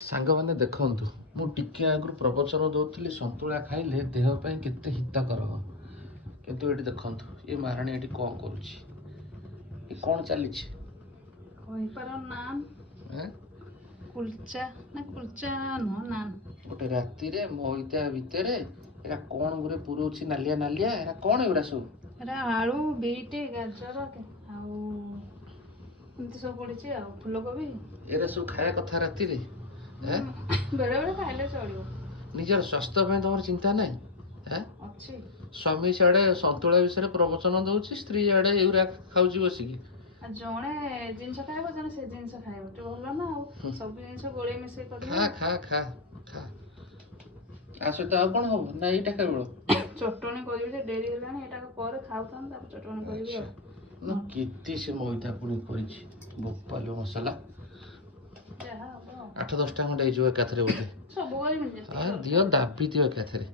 ସାଙ୍ଗମାନେ ଦେଖନ୍ତୁ, ମୁଁ ଟିକେ ଆଗରୁ ପ୍ରବଚନ ଦଉଥିଲି ସନ୍ତୁଳା ଖାଇଲେ ଦେହ ପାଇଁ କେତେ ହିତକର। କିନ୍ତୁ ଏଠି ଦେଖନ୍ତୁ ଏ ମହାରାଣୀ ଏଠି କ'ଣ କରୁଛି, ଏ କ'ଣ ଚାଲିଛି କହିପାର ନାନ୍ କୁଲଚା ନା କୁଲଚା ନୁହଁ ନାନ୍। ଗୋଟେ ରାତିରେ ମଇଦା ଭିତରେ ଏରା କ'ଣ ଗୁରେ ପୁରଉଛି ନାଲିଆ ନାଲିଆ, ଏରା କ'ଣ ଏଗୁଡ଼ା ସବୁ? ଏରା ଆଳୁ, ବିଟ୍, ଗାଜର ଆଉ ଏମିତି ସବୁ ପଡ଼ିଛି ଆଉ ଫୁଲକୋବି। ଏରା ସବୁ ଖାଇବା କଥା ରାତିରେ? ବେଳେ ବେଳେ ଖାଇଲେ ଚଳିବ। ନିଜର ସ୍ୱାସ୍ଥ୍ୟ ପାଇଁ ତମର ଚିନ୍ତା ନାହିଁ? ଅଛି ସ୍ୱାମୀ ସିଆଡ଼େ ସନ୍ତୁଳା ବିଷୟରେ ପ୍ରବଚନ ଦଉଛି, ସ୍ତ୍ରୀ ଇଆଡ଼େ ଏଗୁରା ଖାଉଛି ବସିକି। ଆଉ ଜଣେ ଜିନିଷ ଖାଇବ, ଜଣେ ସେ ଜିନିଷ ଖାଇବ, ଟିକେ ଭଲ ନା। ଆଉ ସବୁ ଜିନିଷ ଗୋଳେଇ ମିଶେଇ କରିବ। ଖା ଖା ଖା ଖା। ଆ ସହିତ ଆଉ କ'ଣ ହବ ନା ଏଇଟା କେବଳ? ଚଟଣି କରିବି ଯେ ଡେରି ହେଲାଣି, ଏଇଟା ପରେ ଖାଉଥାନ୍ତୁ ତାପରେ ଚଟଣି କରିବି ଆଉ। ନା କେତେ ସେ ମଇଦା ପୁଣି କରିଛି, ବୋପାଲୋ ମସଲା। ଯାହା ହବ 8-10ଟା ଖଣ୍ଡେ ହେଇଯିବ ଏକାଥରେ ବୋଧେ। ସବୁ କରିବି ଦିଅ ଦାବି ଦିଅ ଏକାଥରେ।